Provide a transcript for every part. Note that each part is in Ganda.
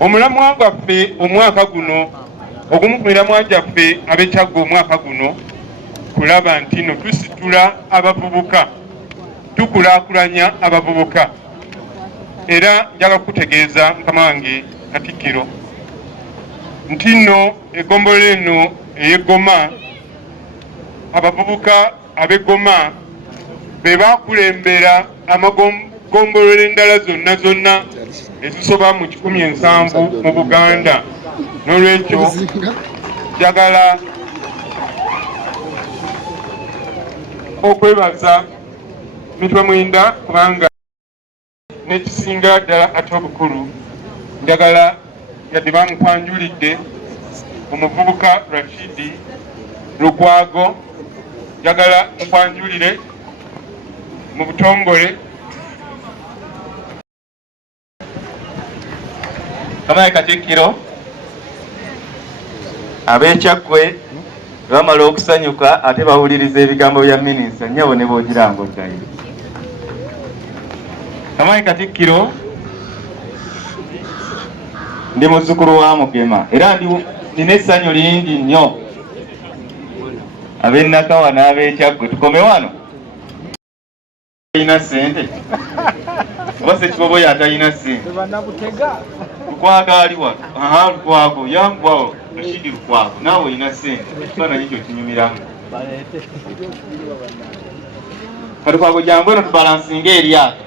Omulamwa gwaffe omwaka guno ogumu ku miramwa gyaffe ab'Ekyagga omwaka guno kulaba nti no tusitula abavubuka tukulaakulanya abavubuka era njaga kutegeeza mukama wange Katikkiro nti nno eggombolola eno ey'Eggoma abavubuka ab'Eggoma be baakulembera amagombolola endala zonna ezisoba mu 17 mu Buganda. N'olwekyo njagala okwebaza mitwe mwenda kubanga n'ekisinga ddala ate obukulu njagala yadde bamukwanjulidde omuvubuka Rashidi Lukwago njagala mukwanjulire mu butongole Kamaye Katikkiro ab'Ekyagga bamala okusanyuka ate bawuliriza ebigambo bya minisita nnyabo ne boogiranga oddayo. Kamaye Katikkiro ndi muzzukulu wa Mugema era nina essanyu lingi nnyo ab'Ennakawa n'ab'Ekyagga tukome wano talina ssente oba Ssekiboobo atalina ssente Lukwago ali wano Lukwago yangwawo Rashidi Lukwago naawe olina ssente ekifaananyi kyo kinyumiramu Lukwago jangu eno tubalansinga eryato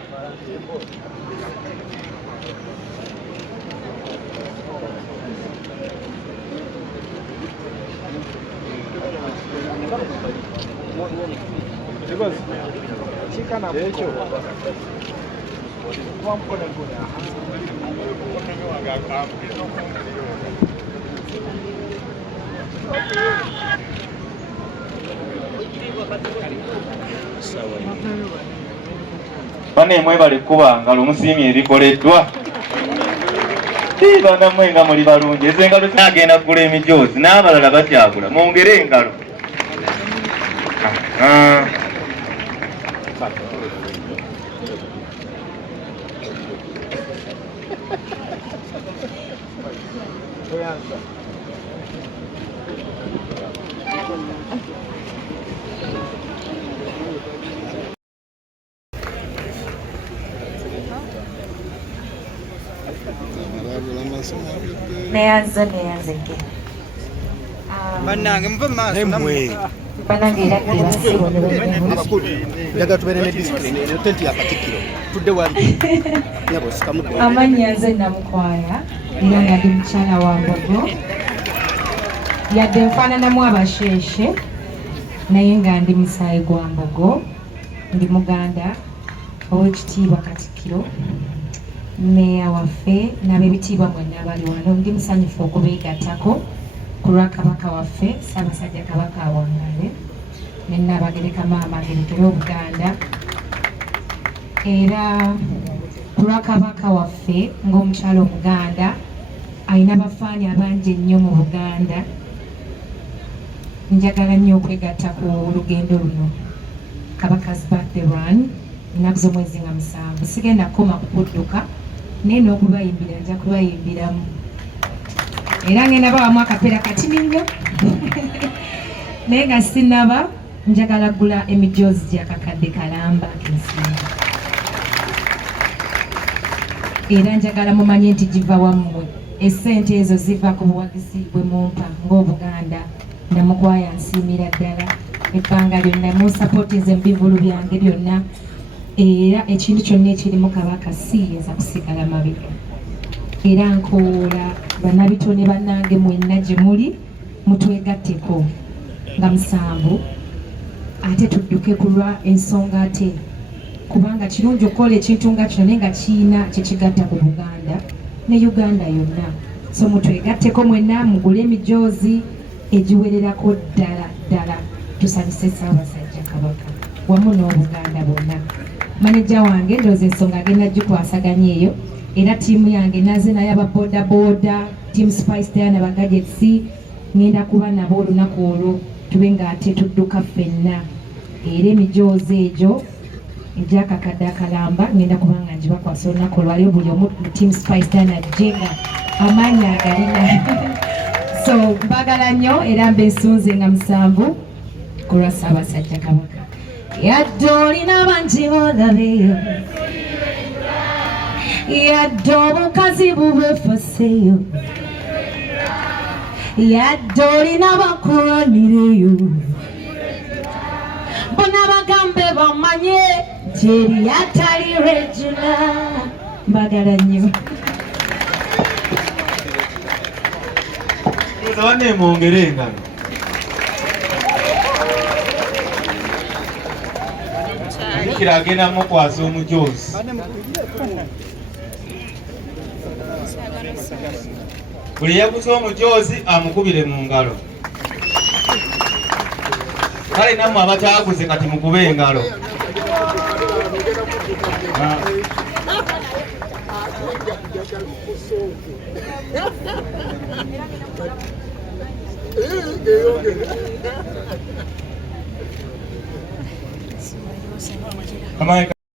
bane mwebale kuba ngalo musiimye ebikoleddwa bana mmwe nga muli balungi ezo engalo agenda kugula emijoozi n'abalala bakyagula mwongere engalo Neanzeke. Banange mva maaso namwe. Banange irasibo Jaga tubere ne discipline ne tenti ya Katikkiro. Tudde wali. Nyabo sikamudde. Amanyanze namukwaya. Era yadi mchana wa Mbogo. Yadde nfaananamu abasheshe. Naye nga ndi musaayi gwa Mbogo. Ndi Muganda. Ow'ekitiibwa Katikkiro. Meya waffe n'ab'ebitiibwa mwenna abali wano ndi musanyufu okubeegattako ku lwa Kabaka waffe Ssaabasajja Kabaka Awangale ne Nnaabagereka Maama agerekera Obuganda era kulwa kabaka waffe ng'omukyalo Omuganda alina bafaani abangi ennyo mu Buganda. Njagala nnyo okwegatta ku lugendo luno Kabaka's birthday run ennaku z'omwezi nga 7. Sigenda kukoma kukudduka naye n'okubayimbira nja kubayimbiramu era ngenda bawamu akapeera katini nnyo naye nga sinaba njagala gula emijoozi gy'akakadde kalamba kensinga era njagala mumanye nti giva wammwe. Essente ezo ziva ku buwagizi bwe mumpa ng'Obuganda. Namukwaya nsiimira ddala ebbanga lyonna munsapootinze mu bivulu byange byonna era ekintu kyonna ekirimu Kabaka siyinza kusigala mabega. Era nkoola bannabitone bannange mwenna gye muli mutwegatteko nga 7 ate tudduke kulwa ensonga ate kubanga kirungi okukola ekintu nga kino naye nga kiina kyekigatta ku Buganda ne Uganda yonna. So mutwegatteko mwenna mugule emijoozi egiwererako ddala tusanyuse Ssaabasajja Kabaka wamu n'Obuganda bwonna. Maneja wange ndowooza ensonga agenda gikwasaganya eyo era ttiimu yange naze naye ababoodabooda team Spice Diana Bagadgets ngenda kuba nabo olunaku olwo tube ng'ate tudduka ffenna era emijoozi egyo egyakakadde akalamba ngenda kuba nga ngibakwasa olunaku olwaliwo buli omu mu team Spice Diana jenga amaanyi agalina so mbagala nnyo era mbesunze nga 7 ku lwa Ssaabasajja Kabaka. Yadde olina bangi olabeyo yadde obukazi bubwefaseyo yadde olina bakulwanireyo bona bagambe bamanye teri atali Regina. Mbagala nnyo. Wane mwongere engalo. Kira agenda mukwasa omujoozi. Buli yakusa omujoozi amukubire mu ngalo. Kale nammwe abataaguze kati mukube engalo. Come on.